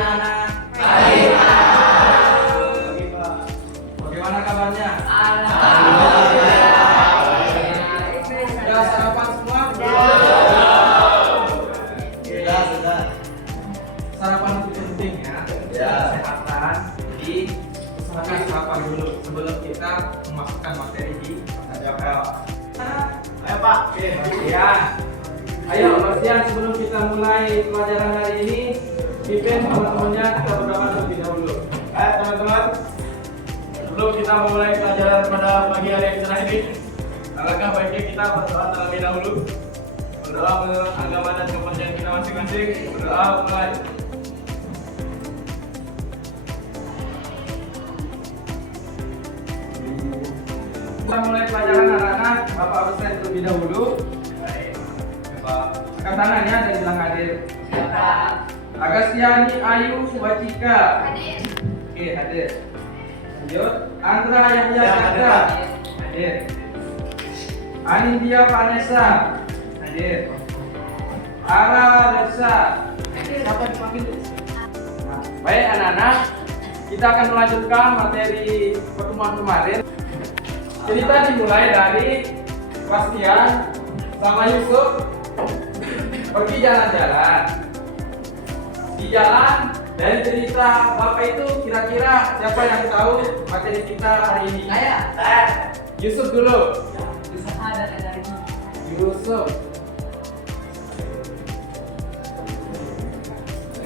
anak-anak? Baik, Pak. Bagaimana kabarnya? Sudah sarapan semua? Sudah. Sarapan itu penting ya. Kesehatan. Jadi usahakan sarapan dulu sebelum kita memasukkan materi di PJL. Ayo Pak. Ya. Ayo, Mas Dian, sebelum kita mulai pelajaran hari ini, pimpin teman-temannya kita berdoa terlebih dahulu. Teman-teman, sebelum kita memulai pelajaran pada pagi hari yang cerah ini, alangkah baiknya kita berdoa terlebih dahulu. Berdoa menurut agama dan kepercayaan kita masing-masing. Berdoa mulai. Kita mulai pelajaran anak-anak, Bapak absen terlebih dahulu. Angkat tangan ya dan bilang hadir. Agastiani Ayu Wacika. Hadir. Oke, hadir. Lanjut. Andra Yahya Chandra. Hadir. Anindya Vanessa. Hadir. Ara Reza. Siapa yang dipanggil? Nah, baik anak-anak, kita akan melanjutkan materi pertemuan kemarin. Cerita dimulai dari Bastian sama Yusuf pergi jalan-jalan. Di jalan, dari cerita Bapak itu kira-kira siapa yang tahu materi kita hari ini? Saya. Yusuf dulu. Usaha dan energi. Yusuf.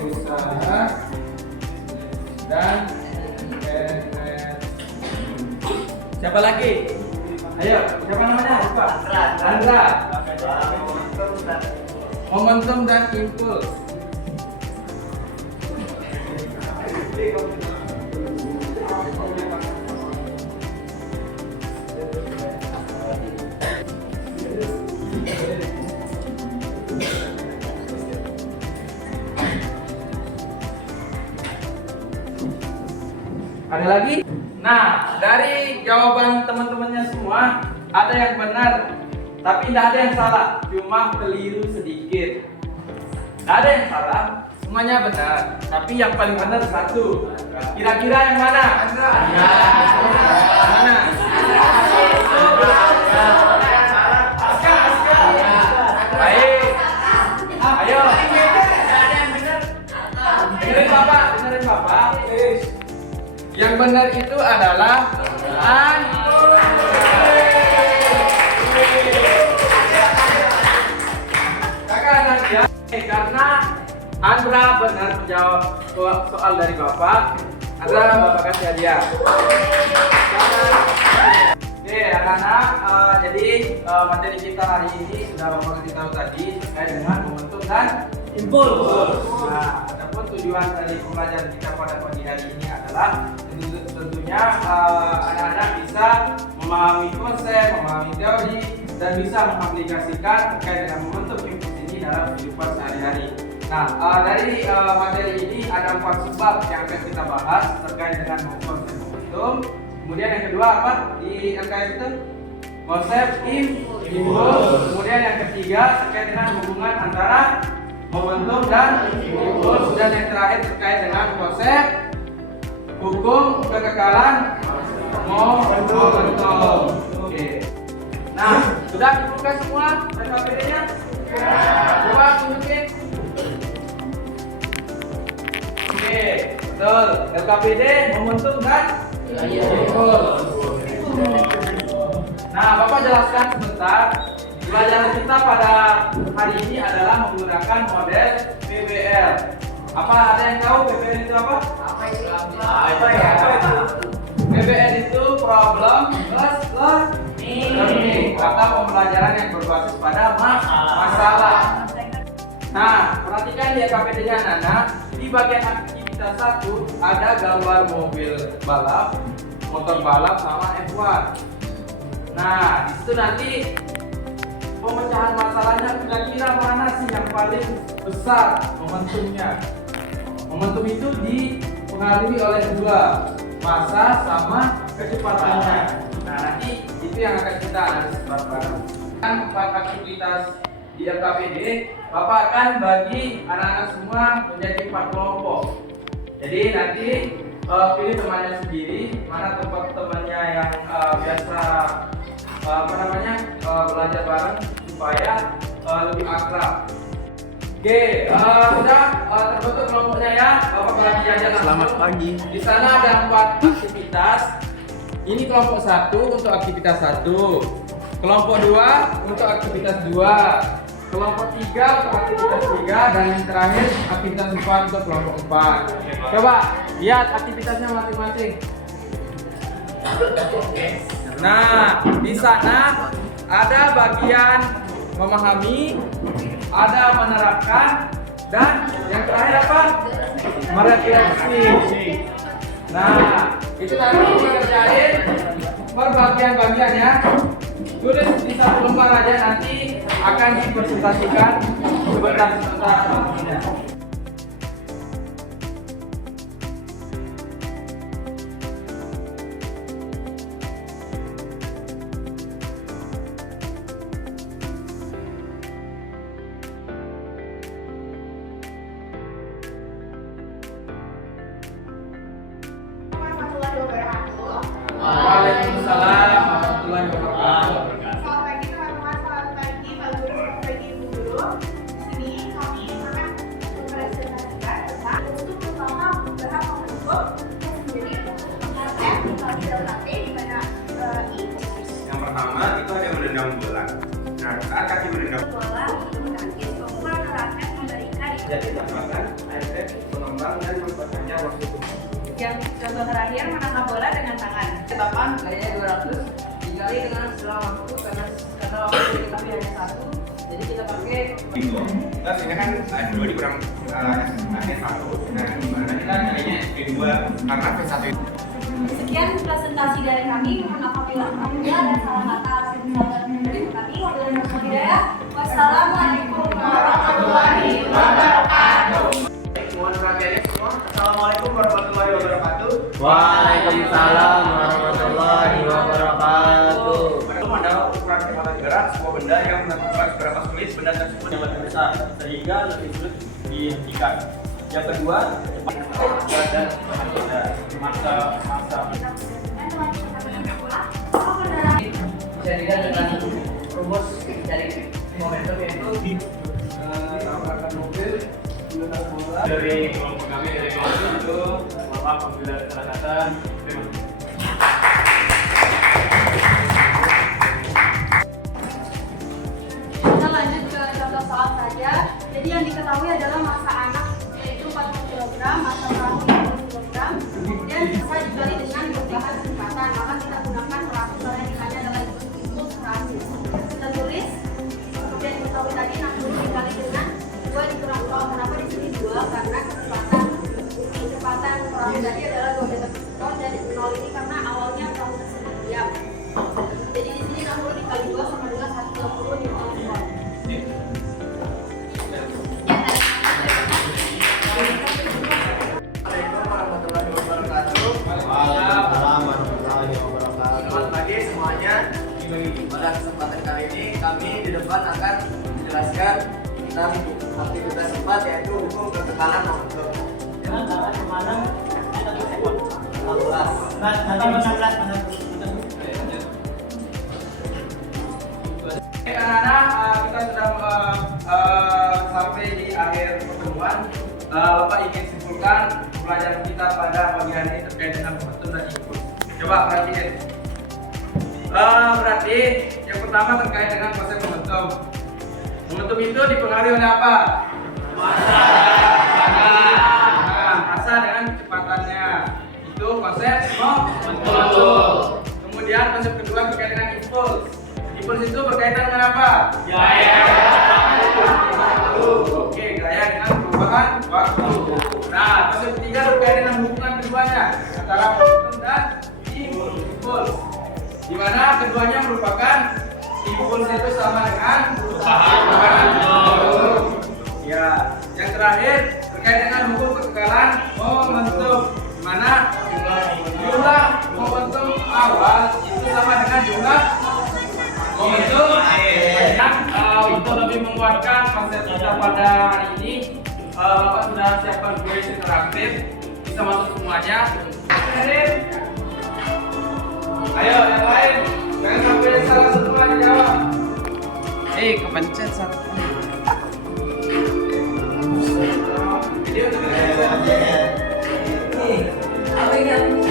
Usaha dan siapa lagi? Ayo, siapa namanya? Lupa. Andra. Momentum dan impuls. Ada lagi? Nah, dari jawaban teman-temannya semua ada yang benar, tapi tidak ada yang salah, cuma keliru sedikit. Tidak ada yang salah, semuanya benar, tapi yang paling benar satu. Kira-kira yang mana? Mana? Baik. Ayo. Dengerin Bapak. Yang benar itu adalah Kakak Nadia, karena Andra benar menjawab soal dari Bapak. Andra, Bapak kasih hadiah. Oke, anak-anak, jadi materi kita hari ini sudah Bapak kasih tahu tadi terkait dengan momentum dan impuls. Nah, adapun tujuan dari pembelajaran kita pada pagi hari ini adalah tentunya anak-anak bisa memahami konsep, memahami teori, dan bisa mengaplikasikan terkait dengan momentum impuls ini dalam kehidupan sehari-hari. Nah, dari materi ini ada 4 sebab yang akan kita bahas terkait dengan konsep momentum. Kemudian yang kedua apa di LKS itu? Konsep impuls. Kemudian yang ketiga terkait dengan hubungan antara momentum dan impuls. Dan yang terakhir terkait dengan konsep hukum kekekalan momentum. Oke. Nah, sudah dibuka semua LKPD-nya? Coba tunjukin. Oke, betul. LKPD, momentum dan impuls. Nah, Bapak jelaskan sebentar. Pelajaran kita pada hari ini adalah menggunakan model PBL. Apa ada yang tahu PBL itu apa? Apa ya? PBL itu problem plus learning atau pembelajaran yang berbasis pada masalah. Nah, perhatikan ya KPD-nya Nana. Di bagian aktivitas 1 ada gambar mobil balap, motor balap sama F1. Nah, di situ nanti pemecahan masalahnya kira-kira mana sih yang paling besar momentumnya. Momentum itu dipengaruhi oleh dua, masa sama kecepatannya. Nah, nanti itu yang akan kita analisis bareng-bareng. 4 aktivitas di LKPD, Bapak akan bagi anak-anak semua menjadi 4 kelompok. Jadi nanti pilih temannya sendiri, mana tempat temannya yang biasa belajar bareng supaya lebih akrab. Oke, sudah terbentuk kelompoknya ya. Bapak bagi jajan langsung. Selamat pagi. Di sana ada 4 aktivitas. Ini kelompok 1 untuk aktivitas 1. Kelompok 2 untuk aktivitas 2. Kelompok 3 untuk aktivitas 3 dan yang terakhir aktivitas 4 untuk kelompok 4. Coba lihat aktivitasnya masing-masing. Nah, di sana ada bagian memahami, ada menerapkan, dan yang terakhir apa? Merefleksi. Nah, itu nanti dikerjain per bagian-bagiannya. Tulis di satu lembar aja, nanti akan dipresentasikan sebentar-sebentar waktunya. Waalaikumsalam warahmatullahi wabarakatuh. Selamat pagi teman-teman, selamat pagi Pak Guru, selamat pagi Ibu Guru. Di sini kami akan mempresentasikan tentang untuk pertama beberapa bentuk sendiri konsep LKT di mana Yang pertama itu ada menendang bola. Nah, saat kaki menendang bola menggunakan pemula karakter memberikan Jadi tambahkan iPad, pengembang dan memperpanjang waktu tunggu. yang contoh terakhir menangkap bola dengan tangan. Ketapan gayanya 200 dikali dengan selang waktu karena waktu kita hanya 1, jadi kita pakai itu. Terus ini kan S2 dikurang S1. Nah, gimana kita carinya S2 karena V1 itu. Sekian presentasi dari kami. Mohon maaf apabila dan salah kata atas sahabat dari kami. Wabillahi hidayah. Wassalamualaikum warahmatullahi wabarakatuh. Mohon perhatiannya semua. Assalamualaikum warahmatullahi wabarakatuh. Waalaikumsalam warahmatullahi wabarakatuh. Itu adalah ukuran kecepatan gerak sebuah benda yang menentukan seberapa sulit benda tersebut yang lebih besar sehingga lebih sulit dihentikan. Yang kedua, dan masa dijadikan dengan rumus dari momentum yaitu Tabrakan mobil, gunakan bola. dari kelompok kami dari kelompok itu. Maaf apabila ada salah kata. Terima kasih. Kita lanjut ke contoh soal saja. Jadi yang diketahui adalah masa anak yaitu 40 kg, masa perahu 20 kg, dan bisa dibagi dengan perubahan kecepatan. Maka kita gunakan perahu soalnya nilainya adalah impuls perahu. Kita tulis, kemudian diketahui tadi 60 dikali dengan 2 dikurang 0. Kenapa di sini 2? Karena kecepatan perahu tadi adalah 2 meter per sekon, dan 0 ini karena awalnya perahu tersebut diam. Jadi di sini 60 dikali 2 sama dengan 120 di bawah skor. Assalamualaikum warahmatullahi wabarakatuh. Waalaikumsalam warahmatullahi wabarakatuh. Selamat pagi semuanya. Pada kesempatan kali ini kami di depan akan menjelaskan tentang aktivitas 4 yaitu hukum ketekanan momentum. Dengan cara memandang 1 sekon. 16. Anak-anak, kita sudah sampai di akhir pertemuan. Bapak ingin simpulkan pelajaran kita pada pagi hari ini terkait dengan momentum dan impuls. Coba perhatiin. Berarti yang pertama terkait dengan konsep momentum. Momentum itu dipengaruhi oleh apa? Masa dengan kecepatannya. Itu konsep momentum. Kemudian konsep kedua terkait dengan impuls. Impuls itu berkaitan dengan apa? Gaya. Oke, gaya dengan perubahan waktu. Nah, konsep ketiga berkaitan dengan hubungan keduanya antara momentum dan impuls. Di mana keduanya merupakan impuls itu sama dengan perubahan waktu. Ya, yang terakhir terkait dengan hukum kekekalan momentum. Di mana jumlah momentum awal itu sama dengan jumlah momentum akhir. Untuk lebih menguatkan konsep kita pada hari ini, Bapak sudah siapkan kuis interaktif. Di bisa masuk semuanya. Ayo yang lain, jangan sampai salah satu lagi jawab. Kepencet satu. Video Apa yang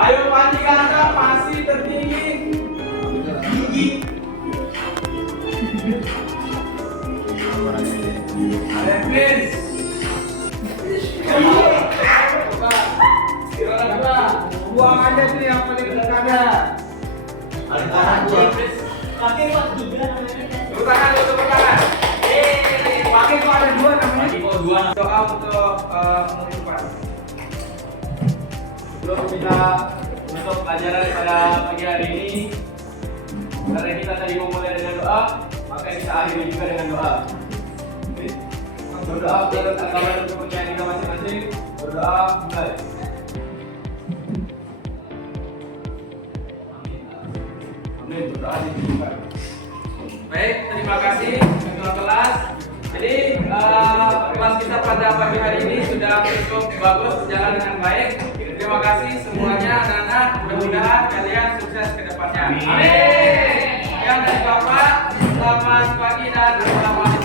Ayo Panji kakak masih tertinggi gigi. Admin. Buang aja tuh yang paling kanan. Pakai buat tiga namanya. Tepuk tangan, tepuk tangan. Pakai kok ada dua namanya. Doa untuk penghidupan. Sebelum kita menutup pelajaran pada pagi hari ini, karena kita tadi memulai dengan doa, maka kita akhiri juga dengan doa. Oke? Berdoa menurut agama dan kepercayaan kita masing-masing. Berdoa mulai. Amin. Berdoa ditunjukkan. Baik, terima kasih ketua kelas. Jadi kelas kita pada pagi hari ini sudah cukup bagus, berjalan dengan baik. Terima kasih semuanya anak-anak. Mudah-mudahan kalian sukses ke depannya. Amin. Yang dari Bapak, selamat pagi dan selamat